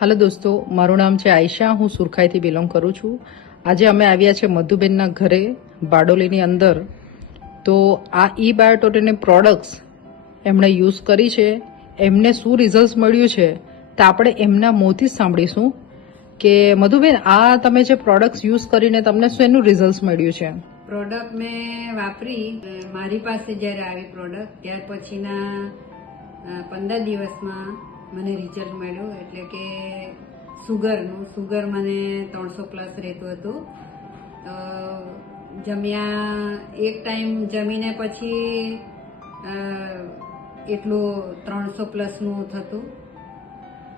હાલો દોસ્તો, મારું નામ છે આયશા, હું સુરખાઈથી બિલોંગ કરું છું. આજે અમે આવ્યા છે મધુબેનના ઘરે, બારડોલીની અંદર. તો આ ઈ બાયોટોટેની પ્રોડક્ટ્સ એમણે યુઝ કરી છે, એમને શું રિઝલ્ટ મળ્યું છે, તો આપણે એમના મોંથી સાંભળીશું કે, મધુબેન, આ તમે જે પ્રોડક્ટ્સ યુઝ કરીને તમને શું એનું રિઝલ્ટ મળ્યું છે? પ્રોડક્ટ મેં વાપરી મારી પાસે જ્યારે આવી પ્રોડક્ટ, ત્યાર પછીના પંદર દિવસમાં મને રિઝલ્ટ મળ્યું એટલે કે સુગરનું સુગર મને ત્રણસો પ્લસ રહેતું હતું. જમ્યા, એક ટાઈમ જમીને પછી એટલું ત્રણસો પ્લસનું થતું.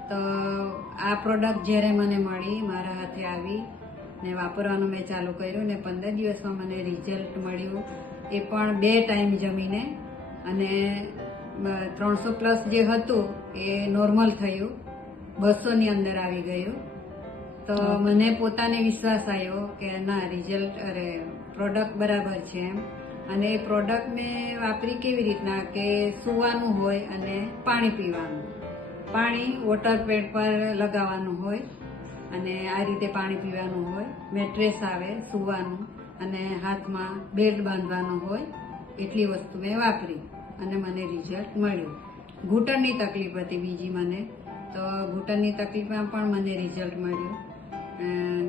તો આ પ્રોડક્ટ જ્યારે મને મળી, મારા હાથે આવી ને વાપરવાનું મેં ચાલુ કર્યું ને પંદર દિવસમાં મને રિઝલ્ટ મળ્યું. એ પણ બે ટાઈમ જમીને અને ત્રણસો પ્લસ જે હતું એ નોર્મલ થયું. બસોની અંદર આવી ગયું. તો મને પોતાને વિશ્વાસ આવ્યો કે ના રિઝલ્ટ અરે પ્રોડક્ટ બરાબર છે એમ. અને એ પ્રોડક્ટ મેં વાપરી કેવી રીતના? કે સૂવાનું હોય અને પાણી પીવાનું. પાણી વોટર પેડ પર લગાવવાનું હોય અને આ રીતે પાણી પીવાનું હોય. મેટ્રેસ આવે સૂવાનું અને હાથમાં બેલ્ટ બાંધવાનું હોય. એટલી વસ્તુ મેં વાપરી. અને મને રિઝલ્ટ મળ્યું. ઘૂંટણની તકલીફ હતી બીજી મને. તો ઘૂંટણની તકલીફમાં પણ મને રિઝલ્ટ મળ્યું.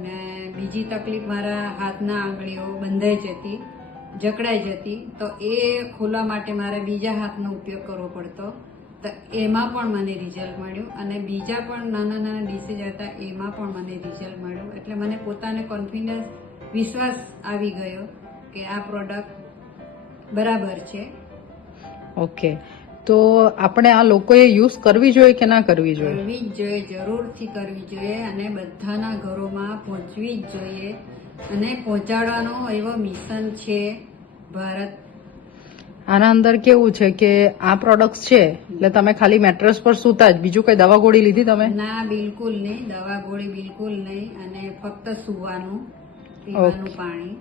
ને બીજી તકલીફ મારા હાથના આંગળીઓ બંધાઈ જતી, જકડાઈ જતી. તો એ ખોલવા માટે મારે બીજા હાથનો ઉપયોગ કરવો પડતો. તો એમાં પણ મને રિઝલ્ટ મળ્યું અને બીજા પણ નાના નાના ડિસીઝ હતા, એમાં પણ મને રિઝલ્ટ મળ્યું. એટલે મને પોતાને કોન્ફિડન્સ વિશ્વાસ આવી ગયો કે આ પ્રોડક્ટ બરાબર છે. ઓકે. તો આપણે આ લોકોએ યુઝ કરવી જોઈએ કે ના કરવી જોઈએ? કરવી જ જોઈએ જરૂરથી કરવી જોઈએ અને બધાના ઘરોમાં પહોંચવી જ જોઈએ. અને પહોંચાડવાનો એવો મિશન છે ભારત. આના અંદર કેવું છે કે આ પ્રોડક્ટ છે એટલે તમે ખાલી મેટ્રેસ પર સૂતા જ. બીજું કઈ દવા ગોળી લીધી તમે? ના બિલકુલ નહીં. દવા ગોળી બિલકુલ નહીં. અને ફક્ત સૂવાનું પીવાનું પાણી.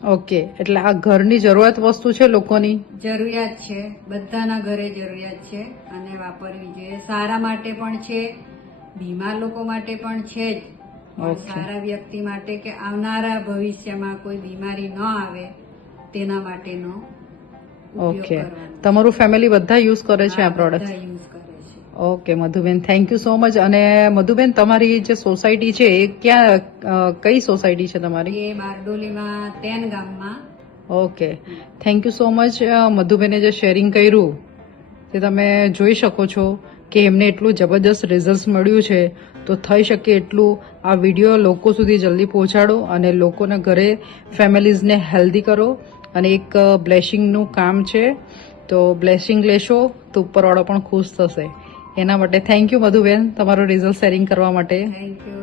ઓકે એટલે આ ઘરની જરૂરિયાત વસ્તુ છે લોકોની? જરૂરિયાત છે બધાના ઘરે જરૂરિયાત છે અને વાપરવી જોઈએ. સારા માટે પણ છે બીમાર લોકો માટે પણ છે જ. સારા વ્યક્તિ માટે કે આવનારા ભવિષ્યમાં કોઈ બીમારી ન આવે તેના માટેનો ઓકે. તમારું ફેમિલી બધા યુઝ કરે છે આ product okay Madhuben thank you so much અને મધુબેન તમારી જે સોસાયટી છે એ ક્યાં કઈ સોસાયટી છે તમારી? એ બારડોલીમાં તેન ગામમાં. Okay thank you so much મધુબેને જે શેરિંગ કર્યું તે તમે જોઈ શકો છો કે એમને એટલું જબરદસ્ત રિઝલ્ટ મળ્યું છે. તો થઈ શકે એટલું આ વીડિયો લોકો સુધી જલ્દી પહોંચાડો અને લોકોના ઘરે ફેમિલીઝને હેલ્ધી કરો. અને એક બ્લેસિંગનું કામ છે. તો બ્લેસિંગ લેશો તો ઉપરવાળો પણ ખુશ થશે. એના માટે થેન્ક યુ મધુબેન તમારું રિઝલ્ટ શેરિંગ કરવા માટે. Thank you